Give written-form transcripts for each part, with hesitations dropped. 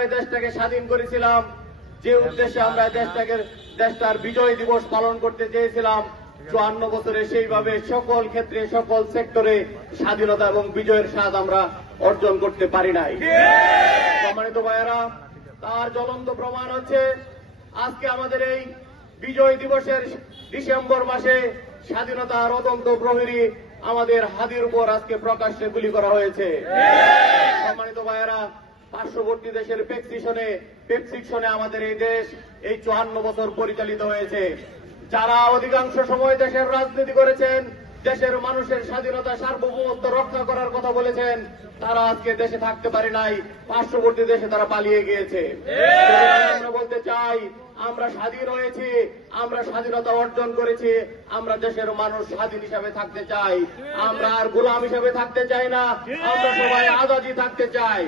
আমরা এই দেশটাকে স্বাধীন করেছিলাম, যে উদ্দেশ্যে আমরা দেশটার বিজয় দিবস পালন করতে চেয়েছিলাম, 54 বছরে সেইভাবে সকল ক্ষেত্রে সকল সেক্টরে স্বাধীনতা এবং বিজয়ের স্বাদ আমরা অর্জন করতে পারি নাই। সম্মানিত ভাইয়েরা, তার জ্বলন্ত প্রমাণ হচ্ছে আজকে আমাদের এই বিজয় দিবসের ডিসেম্বর মাসে স্বাধীনতার অদন্ত প্রহরী আমাদের হাদির উপর আজকে প্রকাশ্যে গুলি করা হয়েছে। সম্মানিত ভাইয়েরা, পার্শ্ববর্তী দেশের পেপসিকশনে আমাদের এই দেশ এই 54 বছর পরিচালিত হয়েছে। যারা অধিকাংশ সময় দেশের রাজনীতি করেছেন, দেশের মানুষের স্বাধীনতা সার্বভৌমত্ব রক্ষা করার কথা বলেছেন, তারা আজকে দেশে থাকতে পারে নাই, পার্শ্ববর্তী দেশে তারা পালিয়ে গিয়েছে। আমরা বলতে চাই, আমরা স্বাধীন হয়েছি, আমরা স্বাধীনতা অর্জন করেছি, আমরা দেশের মানুষ স্বাধীন হিসাবে থাকতে চাই, আমরা আর গোলাম হিসাবে থাকতে চাই না, আমরা সবাই আজাদি থাকতে চাই।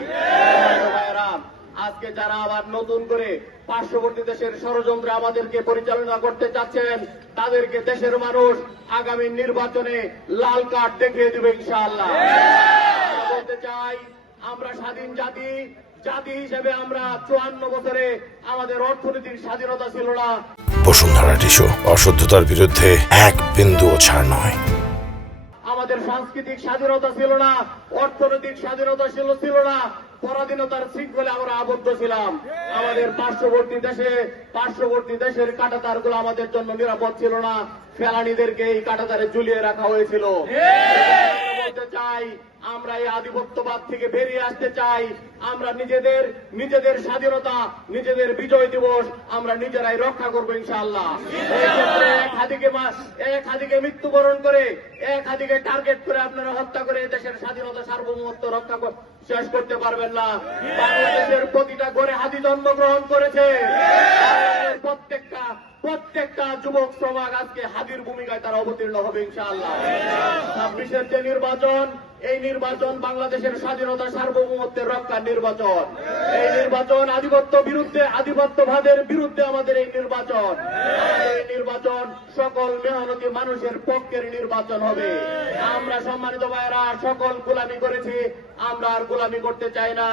আজকে যারা আবার নতুন করে পার্শ্ববর্তী দেশের ষড়যন্ত্রে আমাদেরকে পরিচালনা করতে চাচ্ছেন, তাদেরকে দেশের মানুষ আগামী নির্বাচনে লাল কার্ড দেখিয়ে দেবে ইনশাআল্লাহ। বলতে চাই, আমরা স্বাধীন জাতি হিসেবে আমরা 54 বছরে আমাদের অর্থনৈতিক স্বাধীনতা ছিল না। বসুন্ধরা টিস্যু অশুদ্ধতার বিরুদ্ধে এক বিন্দুও ছাড় নয়। আমাদের সাংস্কৃতিক স্বাধীনতা ছিল না, অর্থনৈতিক স্বাধীনতা ছিল না, পরাধীনতার শৃঙ্খলে আমরা আবদ্ধ ছিলাম। আমাদের পার্শ্ববর্তী দেশের কাঁটাতারগুলো আমাদের জন্য নিরাপদ ছিল না, ফেলানীদেরকে এই কাঁটাতারে ঝুলিয়ে রাখা হয়েছিল। বলতে চাই, আমরা এই আধিপত্যবাদ থেকে বেরিয়ে আসতে চাই। আমরা নিজেদের স্বাধীনতা, নিজেদের বিজয় দিবস আমরা নিজেরাই রক্ষা করবো ইনশাআল্লাহ। এই ক্ষেত্রে এক হাদিকে মৃত্যুবরণ করে, এক হাদিকে টার্গেট করে আপনারা হত্যা করে দেশের স্বাধীনতা সার্বভৌমত্ব রক্ষা শেষ করতে পারবেন না। বাংলাদেশের প্রতিটা ঘরে হাদি জন্মগ্রহণ করেছে। প্রত্যেকটা যুবক সমাজ আজকে হাদির ভূমিকায় তারা অবতীর্ণ হবে ইনশাআল্লাহ। 26-এর যে নির্বাচন, এই নির্বাচন বাংলাদেশের স্বাধীনতা সার্বভৌমত্বের রক্ষার নির্বাচন। এই নির্বাচন আধিপত্যবাদের বিরুদ্ধে আমাদের এই নির্বাচন সকল মেহনতি মানুষের পক্ষের নির্বাচন হবে। আমরা সম্মানিত ভাইয়েরা সকল গোলামি করেছি, আমরা আর গোলামি করতে চাই না।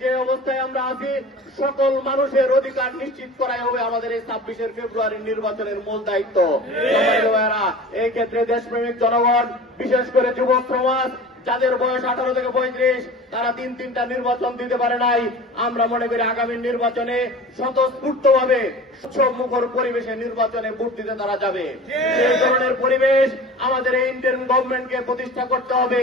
যে অবস্থায় আমরা আছি, সকল মানুষের অধিকার নিশ্চিত করাই হবে আমাদের এই 26 ফেব্রুয়ারির নির্বাচনের মূল দায়িত্ব। সম্মানিত ভাইয়েরা, এই ক্ষেত্রে দেশপ্রেমিক জনগণ, বিশেষ করে যুবক সমাজ, যাদের বয়স 18 থেকে 35, তারা তিনটা নির্বাচন দিতে পারে নাই। আমরা মনে করি আগামী নির্বাচনে স্বতঃস্ফূর্তভাবে মুখর পরিবেশে নির্বাচনে ভোট দিতে তারা যাবে। সেই ধরনের পরিবেশ আমাদের এই ইন্ডিয়ান গভর্নমেন্টকে প্রতিষ্ঠা করতে হবে।